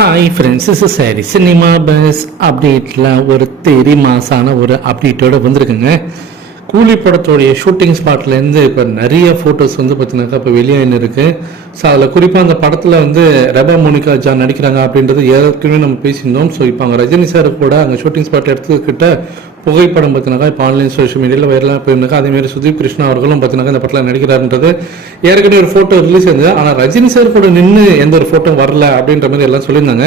Hi friends is சரி cinema buzz அப்டேட்டில் ஒரு தெரி மாசான ஒரு அப்டேட்டோட வந்திருக்குங்க. கூலி படத்தோடைய ஷூட்டிங் ஸ்பாட்லேருந்து இப்போ நிறைய ஃபோட்டோஸ் வந்து பார்த்தீங்கன்னாக்கா இப்போ வெளியாகின்னு இருக்குது ஸோ அதில் குறிப்பாக அந்த படத்தில் வந்து ரெபா மோனிகா ஜான் நடிக்கிறாங்க அப்படின்றது ஏற்கனவே நம்ம பேசியிருந்தோம். ஸோ இப்போ அங்கே ரஜினி சார் கூட அங்கே ஷூட்டிங் ஸ்பாட் எடுத்துக்கிட்ட புகைப்படம் பார்த்தீங்கன்னாக்கா இப்போ ஆன்லைன் சோஷியல் மீடியாவில் வைரலாக போயிருந்தாக்கா அதேமாரி சுதீப் கிருஷ்ணா அவர்களும் பார்த்தீங்கன்னா இந்த படத்தில் நடிக்கிறாருன்றது. ஏற்கனவே ஒரு ஃபோட்டோ ரிலீஸ் இருந்தது. ஆனால் ரஜினி சார் கூட நின்று எந்த ஒரு ஃபோட்டோ வரல அப்படின்ற மாதிரி எல்லாம் சொல்லியிருந்தாங்க.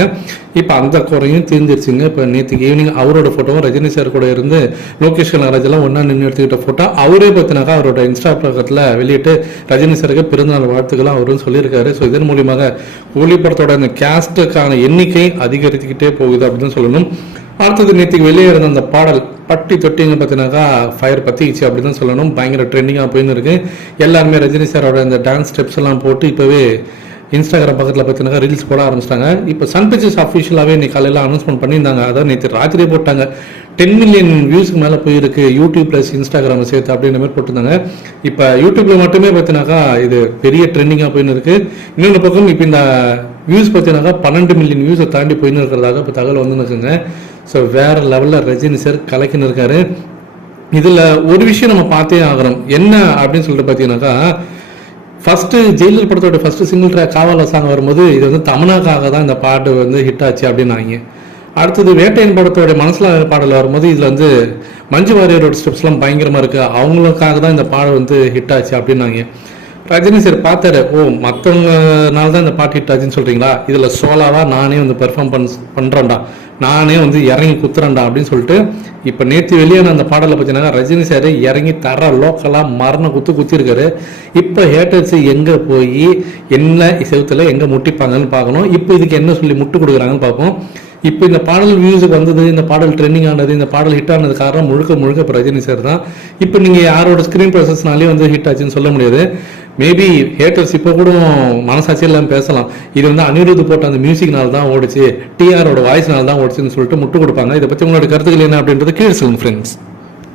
இப்போ அந்த குறையும் தீர்ந்துருச்சுங்க. இப்போ நேற்றுக்கு ஈவினிங் அவரோட ஃபோட்டோவும் ரஜினி சார் கூட இருந்து லோகேஷ் கனகராஜ் எல்லாம் ஒன்றா நின்று எடுத்துக்கிட்ட ஃபோட்டோ அவரே பார்த்தினாக்கா அவரோட இன்ஸ்டா பக்கத்தில் வெளியிட்டு ரஜினி சாருக்கு பிறந்தநாள் வாழ்த்துக்கெல்லாம் அவரும் சொல்லியிருக்காரு. ஸோ இதன் மூலியமாக கூலி படத்தோட அந்த கேஸ்ட்டுக்கான எண்ணிக்கை அதிகரித்துக்கிட்டே போகுது அப்படின்னு சொல்லணும். அடுத்தது நேற்றுக்கு வெளியே இருந்த அந்த பாடல் பட்டி தொட்டிங்க பார்த்தீங்கன்னாக்கா ஃபயர் பற்றிச்சு அப்படி தான் சொல்லணும். பயங்கர ட்ரெண்டிங்காக போயின்னு இருக்குது எல்லாருமே ரஜினி சாரோட அந்த டான்ஸ் ஸ்டெப்ஸ் எல்லாம் போட்டு இப்போவே இன்ஸ்டாகிராம் பக்கத்தில் பார்த்தீங்கன்னா ரீல்ஸ் போட ஆரம்பிச்சிட்டாங்க. இப்போ சன் பிக்சர்ஸ் அஃபிஷியலாகவே இன்னைக்கு காலையில் அனௌன்ஸ்மெண்ட் பண்ணியிருந்தாங்க. அதான் நேற்று ராத்திரியே போட்டாங்க. டென் மில்லியன் வியூஸ்க்கு மேலே போயிருக்கு. யூடியூப் ப்ளஸ் இன்ஸ்டாகிராம் சேர்த்து அப்படின்ற மாதிரி போட்டிருந்தாங்க. இப்போ யூடியூப்ல மட்டுமே பார்த்தீங்கன்னாக்கா இது பெரிய ட்ரெண்டிங்காக போயின்னு இருக்கு. இன்னொன்று பக்கம் இப்போ இந்த வியூஸ் பார்த்தீங்கன்னாக்கா பன்னெண்டு மில்லியன் வியூஸை தாண்டி போயின்னு இருக்கிறதாக இப்போ தகவல் வந்து இருக்குங்க ஸோ வேற லெவலில் ரஜினி சார் கலக்கின்னு இருக்காரு. இதில் ஒரு விஷயம் நம்ம பார்த்தே ஆகிறோம் என்ன அப்படின்னு சொல்லிட்டு பார்த்தீங்கன்னாக்கா ஃபர்ஸ்ட் ஜெயிலர் படத்தோட first single track Kaavaalaa song வரும்போது இது வந்து தமிழாக்காக தான் இந்த பாட்டு வந்து ஹிட் ஆச்சு அப்படின்னாங்க. அடுத்தது வேட்டையன் படத்தோட மனசில் பாடல் வரும்போது இதில் வந்து மஞ்சு வாரியரோட ஸ்டெப்ஸ்லாம் பயங்கரமாக இருக்குது அவங்களுக்காக தான் இந்த பாடல் வந்து ஹிட் ஆச்சு அப்படின்னாங்க. ரஜினி சார் பார்த்தாரு. ஓ மற்றவங்கனால தான் இந்த பாட்டு ஹிட் ஆச்சுன்னு சொல்றீங்களா? இதில் சோலாவா நானே வந்து பெர்ஃபார்ம் பண் பண்றேன்டா. நானே வந்து இறங்கி குத்துறேன்டா அப்படின்னு சொல்லிட்டு இப்போ நேற்று வெளியான அந்த பாடலை பார்த்தீங்கன்னா ரஜினி சார் இறங்கி தர லோக்கலாக மரண குத்து குத்திருக்காரு. இப்போ ஹேட்டர்ஸ் எங்கே போய் என்ன செவத்தில் எங்கே முட்டிப்பாங்கன்னு பார்க்கணும். இப்போ இதுக்கு என்ன சொல்லி முட்டு கொடுக்குறாங்கன்னு பார்ப்போம். இப்போ இந்த பாடல் வியூஸுக்கு வந்தது இந்த பாடல் ட்ரெண்டிங் ஆனது இந்த பாடல் ஹிட் ஆனது காரணம் முழுக்க முழுக்க இப்போ ரஜினி சார் தான். இப்போ நீங்கள் யாரோட ஸ்க்ரீன் ப்ரொசஸ்னாலே வந்து ஹிட் ஆச்சுன்னு சொல்ல முடியாது. மேபி ஹேட்டர்ஸ் இப்போ கூட மனசாட்சி இல்லாமல் பேசலாம். இது வந்து அனிருத் போட்ட அந்த மியூசிக்னால தான் ஓடிச்சு. டிஆரோட வாய்ஸ்னால தான் ஓடிச்சுன்னு சொல்லிட்டு முட்டு கொடுப்பாங்க. இதை பற்றி உங்களோட கருத்துக்கள் என்ன அப்படின்றது கீழே சொல்லுங்க ஃப்ரெண்ட்ஸ்